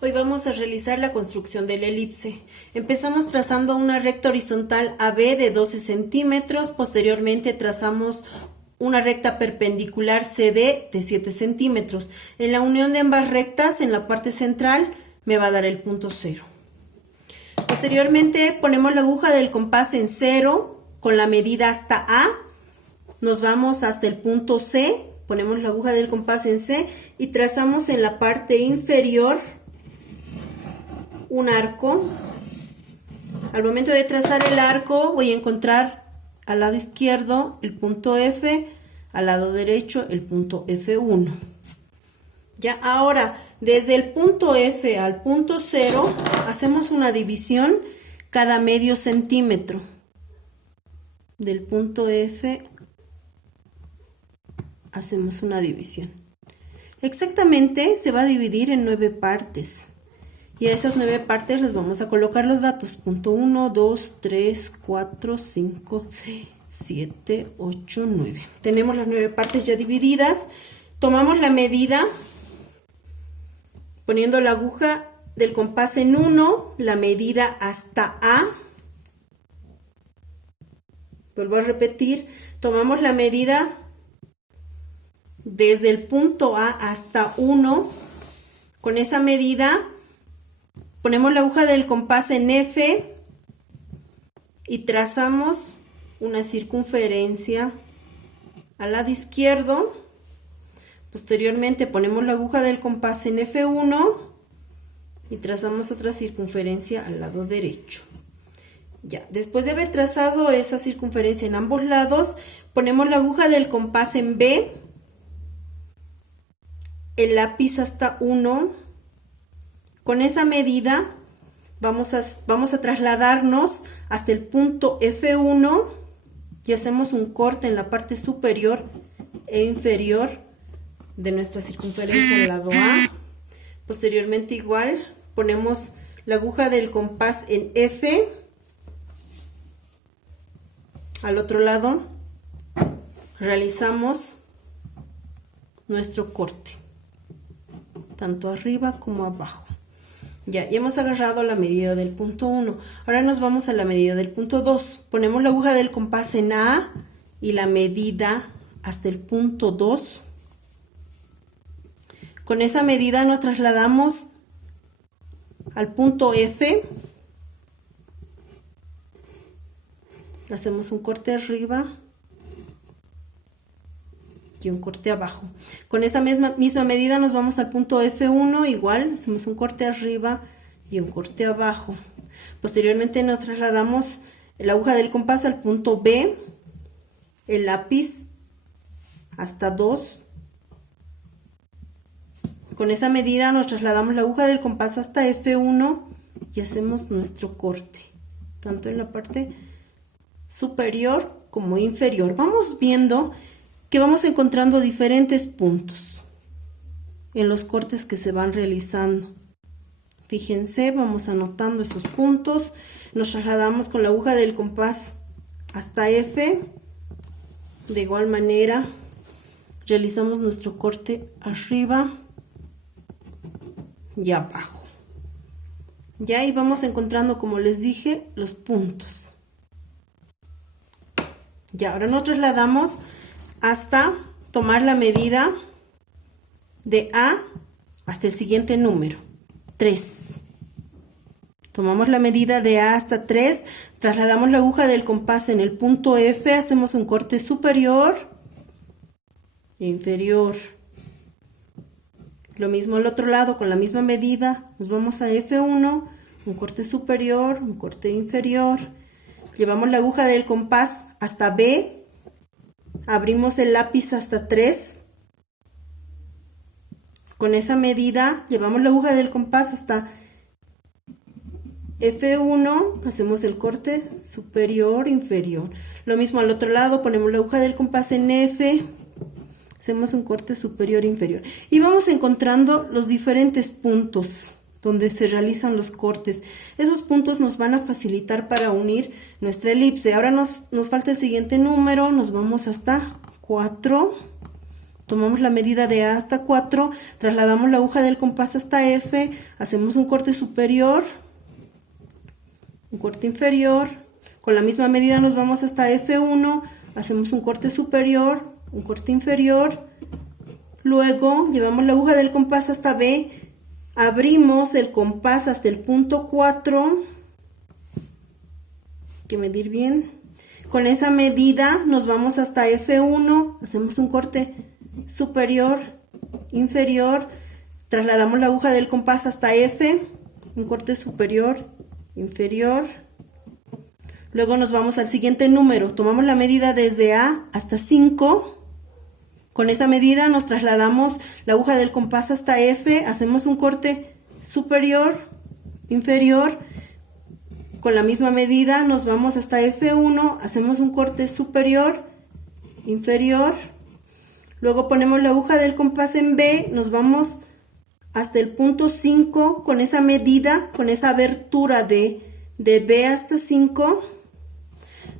Hoy vamos a realizar la construcción de la elipse. Empezamos trazando una recta horizontal AB de 12 centímetros, posteriormente trazamos una recta perpendicular CD de 7 centímetros. En la unión de ambas rectas, en la parte central, me va a dar el punto 0. Posteriormente ponemos la aguja del compás en 0, con la medida hasta A, nos vamos hasta el punto C, ponemos la aguja del compás en C y trazamos en la parte inferior un arco. Al momento de trazar el arco voy a encontrar al lado izquierdo el punto F, al lado derecho el punto F1. Ya, ahora desde el punto F al punto 0 hacemos una división cada medio centímetro. Del punto F hacemos una división. Exactamente se va a dividir en 9 partes. Y a esas 9 partes les vamos a colocar los datos. Punto 1, 2, 3, 4, 5, 6, 7, 8, 9. Tenemos las 9 partes ya divididas. Tomamos la medida poniendo la aguja del compás en 1, la medida hasta A. Vuelvo a repetir, tomamos la medida desde el punto A hasta 1. Con esa medida ponemos la aguja del compás en F y trazamos una circunferencia al lado izquierdo. Posteriormente ponemos la aguja del compás en F1 y trazamos otra circunferencia al lado derecho. Ya, después de haber trazado esa circunferencia en ambos lados, ponemos la aguja del compás en B, el lápiz hasta 1. Con esa medida vamos a trasladarnos hasta el punto F1 y hacemos un corte en la parte superior e inferior de nuestra circunferencia al lado A. Posteriormente igual ponemos la aguja del compás en F. Al otro lado realizamos nuestro corte, tanto arriba como abajo. Ya hemos agarrado la medida del punto 1. Ahora nos vamos a la medida del punto 2. Ponemos la aguja del compás en A y la medida hasta el punto 2. Con esa medida nos trasladamos al punto F. Hacemos un corte arriba y un corte abajo. Con esa misma medida nos vamos al punto F1, igual, hacemos un corte arriba y un corte abajo. Posteriormente nos trasladamos la aguja del compás al punto B, el lápiz hasta 2. Con esa medida nos trasladamos la aguja del compás hasta F1 y hacemos nuestro corte, tanto en la parte superior como inferior. Vamos viendo que vamos encontrando diferentes puntos en los cortes que se van realizando. Fíjense, vamos anotando esos puntos, nos trasladamos con la aguja del compás hasta F. De igual manera realizamos nuestro corte arriba y abajo. Ya ahí vamos encontrando, como les dije, los puntos. Ya, ahora nos trasladamos hasta tomar la medida de A hasta el siguiente número, 3. Tomamos la medida de A hasta 3, trasladamos la aguja del compás en el punto F, hacemos un corte superior e inferior. Lo mismo al otro lado, con la misma medida, nos vamos a F1, un corte superior, un corte inferior. Llevamos la aguja del compás hasta B, abrimos el lápiz hasta 3. Con esa medida llevamos la aguja del compás hasta F1, hacemos el corte superior, inferior. Lo mismo al otro lado, ponemos la aguja del compás en F, hacemos un corte superior, inferior. Y vamos encontrando los diferentes puntos donde se realizan los cortes. Esos puntos nos van a facilitar para unir nuestra elipse. Ahora nos falta el siguiente número, nos vamos hasta 4, tomamos la medida de A hasta 4, trasladamos la aguja del compás hasta F, hacemos un corte superior, un corte inferior, con la misma medida nos vamos hasta F1, hacemos un corte superior, un corte inferior, luego llevamos la aguja del compás hasta B, abrimos el compás hasta el punto 4, hay que medir bien, con esa medida nos vamos hasta F1, hacemos un corte superior, inferior, trasladamos la aguja del compás hasta F, un corte superior, inferior, luego nos vamos al siguiente número, tomamos la medida desde A hasta 5, con esa medida nos trasladamos la aguja del compás hasta F, hacemos un corte superior, inferior, con la misma medida nos vamos hasta F1, hacemos un corte superior, inferior, luego ponemos la aguja del compás en B, nos vamos hasta el punto 5, con esa medida, con esa abertura de B hasta 5,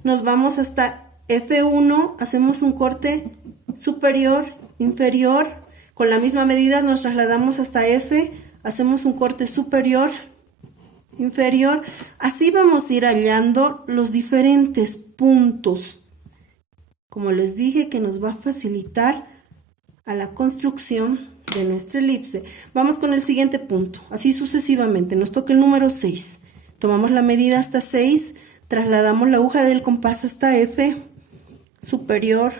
nos vamos hasta F1, hacemos un corte superior, inferior, con la misma medida nos trasladamos hasta F, hacemos un corte superior, inferior, así vamos a ir hallando los diferentes puntos, como les dije, que nos va a facilitar a la construcción de nuestra elipse. Vamos con el siguiente punto, así sucesivamente, nos toca el número 6, tomamos la medida hasta 6, trasladamos la aguja del compás hasta F, superior,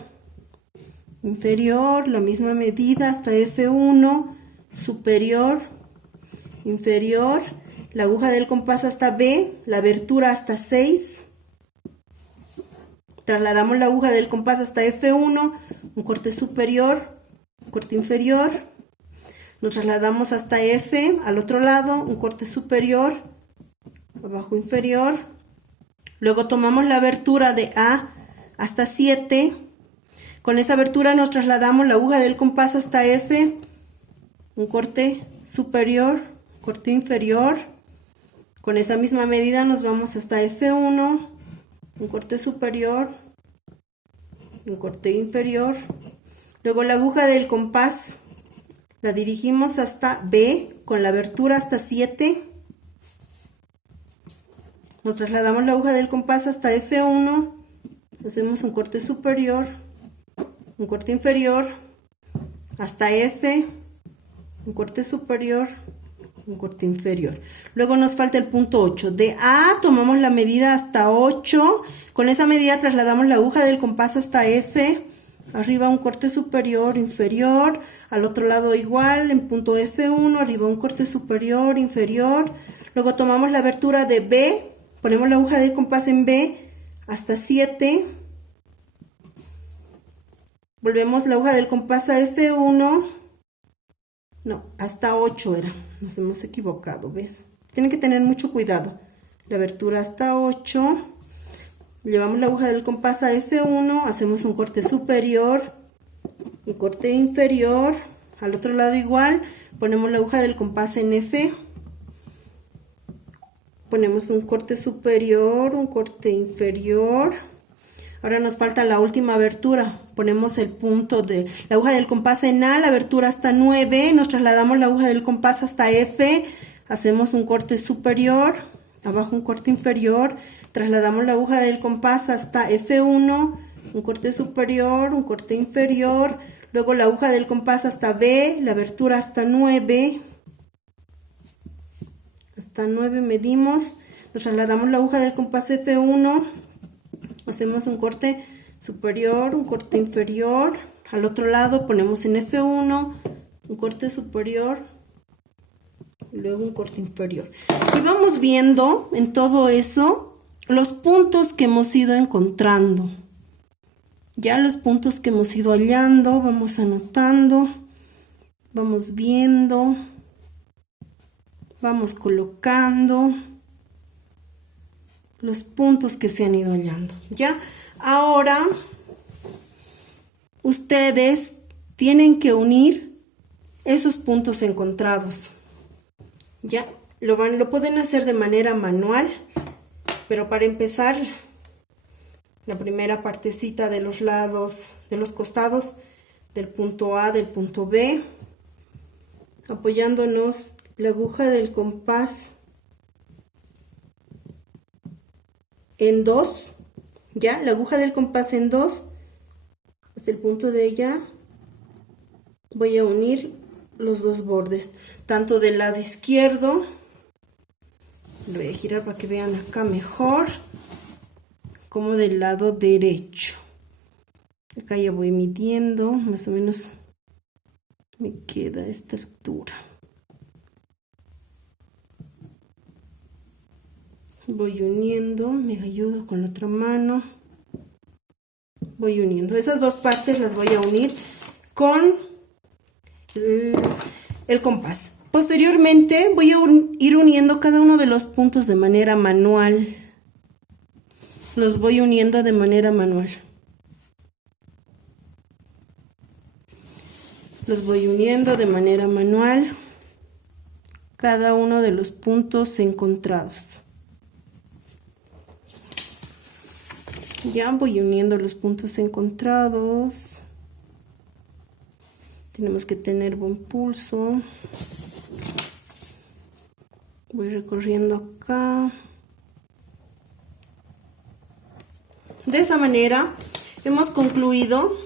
inferior, la misma medida hasta F1, superior, inferior, la aguja del compás hasta B, la abertura hasta 6, trasladamos la aguja del compás hasta F1, un corte superior, un corte inferior, nos trasladamos hasta F, al otro lado, un corte superior, abajo inferior, luego tomamos la abertura de A hasta 7, con esa abertura nos trasladamos la aguja del compás hasta F, un corte superior, corte inferior, con esa misma medida nos vamos hasta F1, un corte superior, un corte inferior, luego la aguja del compás la dirigimos hasta B, con la abertura hasta 7, nos trasladamos la aguja del compás hasta F1, hacemos un corte superior, un corte inferior, hasta F, un corte superior, un corte inferior. Luego nos falta el punto 8. De A tomamos la medida hasta 8. Con esa medida trasladamos la aguja del compás hasta F. Arriba un corte superior, inferior. Al otro lado igual, en punto F1. Arriba un corte superior, inferior. Luego tomamos la abertura de B. Ponemos la aguja del compás en B hasta 7. Volvemos la aguja del compás a F1. No, hasta 8 era. Nos hemos equivocado, ¿ves? Tienen que tener mucho cuidado. La abertura hasta 8. Llevamos la aguja del compás a F1. Hacemos un corte superior. Un corte inferior. Al otro lado igual. Ponemos la aguja del compás en F. Ponemos un corte superior. Un corte inferior. Ahora nos falta la última abertura. Ponemos el punto de la aguja del compás en A, la abertura hasta 9. Nos trasladamos la aguja del compás hasta F. Hacemos un corte superior. Abajo un corte inferior. Trasladamos la aguja del compás hasta F1. Un corte superior, un corte inferior. Luego la aguja del compás hasta B, la abertura hasta 9. Hasta 9 medimos. Nos trasladamos la aguja del compás F1. Hacemos un corte superior, un corte inferior. Al otro lado ponemos en F1 un corte superior y luego un corte inferior. Y vamos viendo en todo eso los puntos que hemos ido encontrando. Ya los puntos que hemos ido hallando, vamos anotando, vamos viendo, vamos colocando los puntos que se han ido hallando. Ya, ahora ustedes tienen que unir esos puntos encontrados. Ya, lo pueden hacer de manera manual, pero para empezar, la primera partecita de los lados, de los costados, del punto A, del punto B, apoyándonos la aguja del compás en 2, ya, la aguja del compás en 2, hasta el punto de ella, voy a unir los dos bordes, tanto del lado izquierdo, lo voy a girar para que vean acá mejor, como del lado derecho. Acá ya voy midiendo, más o menos me queda a esta altura. Voy uniendo, me ayudo con la otra mano. Voy uniendo. Esas dos partes las voy a unir con el compás. Posteriormente voy a ir uniendo cada uno de los puntos de manera manual. Los voy uniendo de manera manual. Los voy uniendo de manera manual. Cada uno de los puntos encontrados. Ya voy uniendo los puntos encontrados. Tenemos que tener buen pulso. Voy recorriendo acá. De esa manera hemos concluido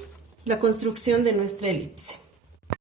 la construcción de nuestra elipse.